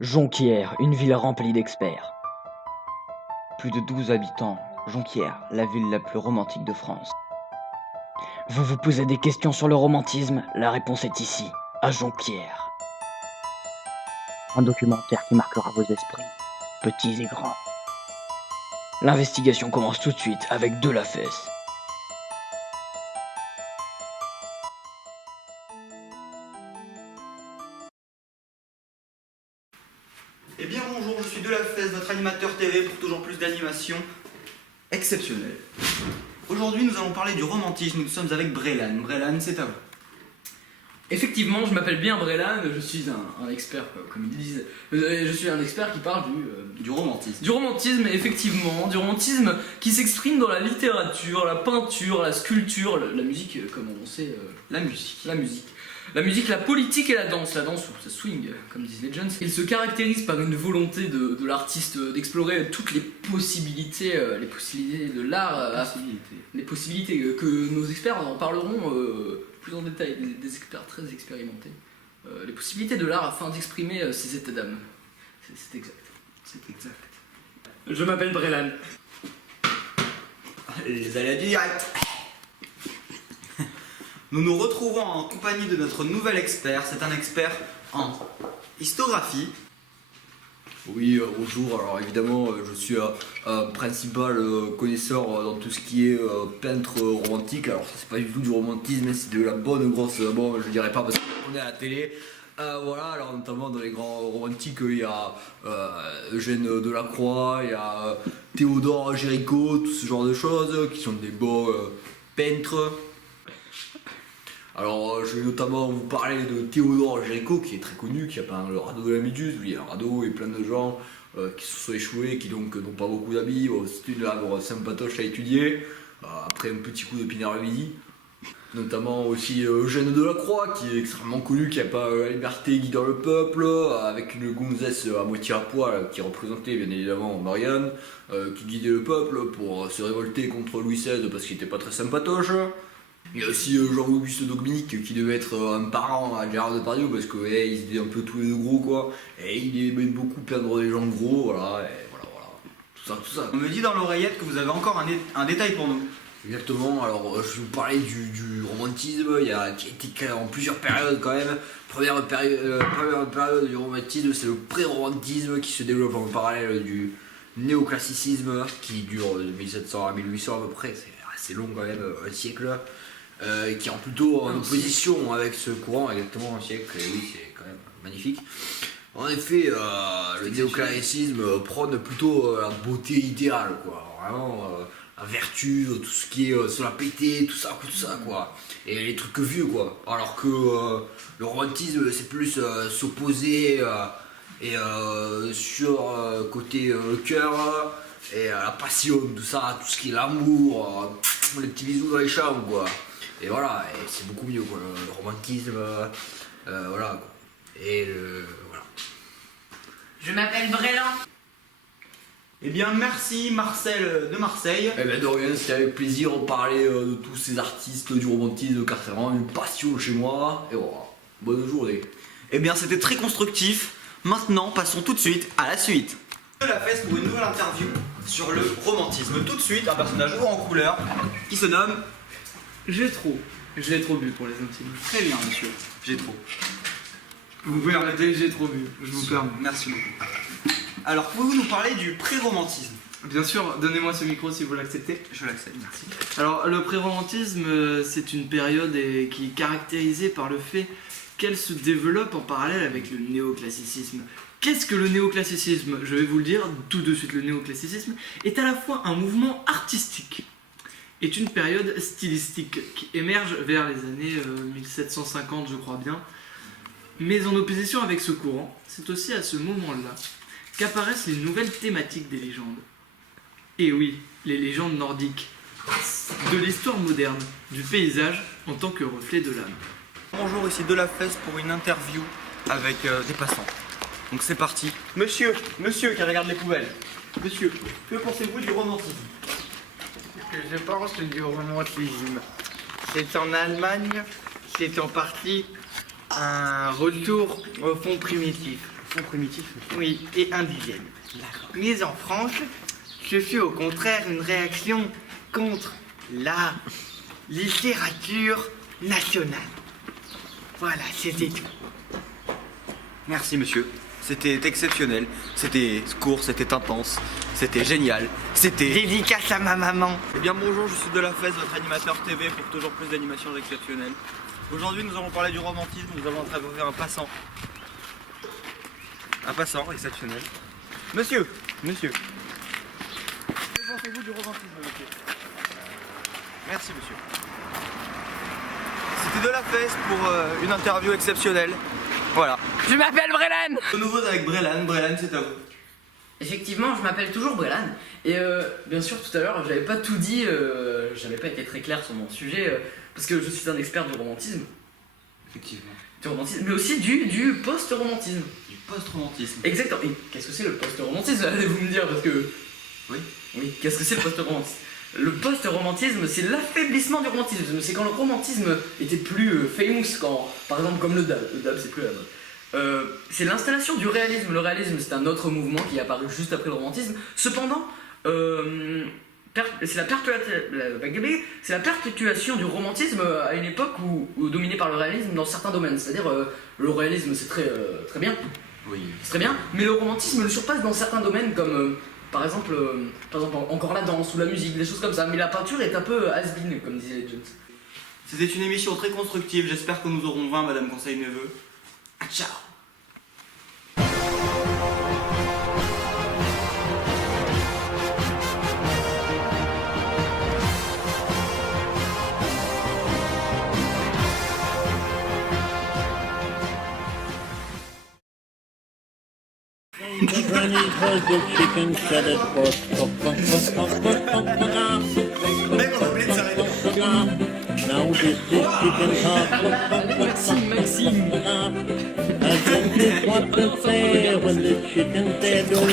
Jonquière, une ville remplie d'experts. Plus de 12 habitants, Jonquière, la ville la plus romantique de France. Vous vous posez des questions sur le romantisme? La réponse est ici, à Jonquière. Un documentaire qui marquera vos esprits, petits et grands. L'investigation commence tout de suite avec De La Fesse. Eh bien bonjour, je suis De La Fesse, votre animateur TV pour toujours plus d'animations exceptionnelles. Aujourd'hui nous allons parler du romantisme, nous sommes avec Brelan. Brelan, c'est à vous. Effectivement, je m'appelle bien Brelan, je suis un expert, comme ils disent. Je suis un expert qui parle Du romantisme. du romantisme, effectivement, du romantisme qui s'exprime dans la littérature, la peinture, la sculpture, la musique, comme on sait, La musique. la musique. La musique, la politique et la danse où ça swing, comme disent les jeunes. Il se caractérise par une volonté de l'artiste d'explorer toutes les possibilités de l'art, les possibilités que nos experts en parleront plus en détail, des experts très expérimentés. Les possibilités de l'art afin d'exprimer ses états d'âme. C'est exact. C'est exact. Je m'appelle Brelan. Les aléas du direct. Nous nous retrouvons en compagnie de notre nouvel expert, c'est un expert en histographie. Oui, bonjour. Alors évidemment, je suis un principal connaisseur dans tout ce qui est peintre romantique. Alors ça c'est pas du tout du romantisme, mais c'est de la bonne grosse. Bon, je dirais pas parce qu'on est à la télé. Voilà, alors notamment dans les grands romantiques, il y a Eugène Delacroix, il y a Théodore Géricault, tout ce genre de choses qui sont des beaux peintres. Alors, je vais notamment vous parler de Théodore Géricault, qui est très connu, qui a peint le radeau de la Méduse. Oui, un radeau et plein de gens qui se sont échoués, qui donc n'ont pas beaucoup d'amis. Bon, c'est une œuvre sympatoche à étudier, après un petit coup de Pinard-Midi. Notamment aussi Eugène Delacroix, qui est extrêmement connu, qui a peint La liberté guidant le peuple, avec une gonzesse à moitié à poil, qui représentait bien évidemment Marianne, qui guidait le peuple pour se révolter contre Louis XVI parce qu'il n'était pas très sympatoche. Il y a aussi Jean-Auguste Dominique qui devait être un parent à Gérard Depardieu parce qu'ils étaient un peu tous les deux gros quoi. Et il aimait beaucoup peindre des gens gros, voilà, et voilà. Tout ça. On me dit dans l'oreillette que vous avez encore un détail pour nous. Exactement, alors je vais vous parler du romantisme, qui a été créé en plusieurs périodes quand même. Première période du romantisme, c'est le pré-romantisme qui se développe en parallèle du néoclassicisme qui dure de 1700 à 1800 à peu près, c'est assez long quand même, un siècle. Qui est plutôt en opposition avec ce courant, exactement un siècle, et oui, c'est quand même magnifique. En effet, le néoclassicisme prône plutôt la beauté idéale, quoi. Vraiment, la vertu, tout ce qui est se la péter, tout ça, quoi. Et les trucs vieux, quoi. Alors que le romantisme, c'est plus s'opposer et sur côté cœur et la passion, tout ça, tout ce qui est l'amour, les petits bisous dans les chambres, quoi. Et voilà, et c'est beaucoup mieux quoi, le romantisme, voilà quoi. Et voilà. Je m'appelle Brelan. Eh bien merci Marcel de Marseille. Eh ben de rien, c'était avec plaisir de parler de tous ces artistes du romantisme car c'est vraiment une passion chez moi. Et voilà, bonne journée. Eh bien c'était très constructif. Maintenant passons tout de suite à la suite. De La Fesse pour une nouvelle interview sur le romantisme. Tout de suite un personnage haut en couleur qui se nomme... J'ai trop bu pour les intimes. Très bien monsieur, j'ai trop. Vous pouvez arrêter, j'ai trop bu, je vous permets. Merci beaucoup. Alors pouvez-vous nous parler du pré-romantisme? Bien sûr, donnez-moi ce micro si vous l'acceptez. Je l'accepte, merci. Alors, le pré-romantisme, c'est une période qui est caractérisée par le fait qu'elle se développe en parallèle avec le néoclassicisme. Qu'est-ce que le néoclassicisme? Je vais vous le dire tout de suite, le néoclassicisme est à la fois un mouvement artistique, est une période stylistique qui émerge vers les années 1750, je crois bien. Mais en opposition avec ce courant, c'est aussi à ce moment-là qu'apparaissent les nouvelles thématiques des légendes. Et oui, les légendes nordiques, de l'histoire moderne, du paysage en tant que reflet de l'âme. Bonjour, ici De La Fesse pour une interview avec des passants. Donc c'est parti. Monsieur qui regarde les poubelles. Monsieur, que pensez-vous du romantisme? Que je pense du romantisme. C'est en Allemagne, c'est en partie un retour au fond primitif. sont primitifs. Oui, et indigène. Mais en France, je suis au contraire une réaction contre la littérature nationale. Voilà, c'était tout. Merci monsieur. C'était exceptionnel. C'était court, c'était intense. C'était génial. C'était... Dédicace à ma maman. Eh bien bonjour, je suis de la FES, votre animateur TV pour toujours plus d'animations exceptionnelles. Aujourd'hui nous allons parler du romantisme, nous allons interviewer un passant. Un passant exceptionnel. Monsieur. Que pensez-vous du romantisme, monsieur? Merci monsieur. C'était de la FES pour une interview exceptionnelle. Voilà. Je m'appelle Brelan. De nouveau avec Brelan. Brelan, c'est à vous. Effectivement, je m'appelle toujours Brelan. Et bien sûr, tout à l'heure, j'avais pas tout dit, j'avais pas été très clair sur mon sujet, parce que je suis un expert du romantisme. Effectivement. Du romantisme, mais aussi du post-romantisme. Du post-romantisme. Exactement. Et qu'est-ce que c'est le post-romantisme? Allez-vous me dire, parce que... Oui. Oui, qu'est-ce que c'est le post-romantisme? Le post-romantisme, c'est l'affaiblissement du romantisme. C'est quand le romantisme était plus famous, quand, par exemple, comme le dab. Le dab, c'est plus la mode. C'est l'installation du réalisme. Le réalisme, c'est un autre mouvement qui est apparu juste après le romantisme. Cependant, c'est la perpétuation du romantisme à une époque où dominé par le réalisme dans certains domaines. C'est-à-dire, le réalisme, c'est très bien. Oui. C'est très bien, mais le romantisme le surpasse dans certains domaines comme par exemple encore la danse ou la musique, des choses comme ça. Mais la peinture est un peu has-been, comme disait Jones. C'était une émission très constructive, j'espère que nous aurons 20, Madame Conseil-Neveu. Ah, ciao. Granny was the chicken said it was now this is chicken Maxime. I don't know what to say when the chicken said oh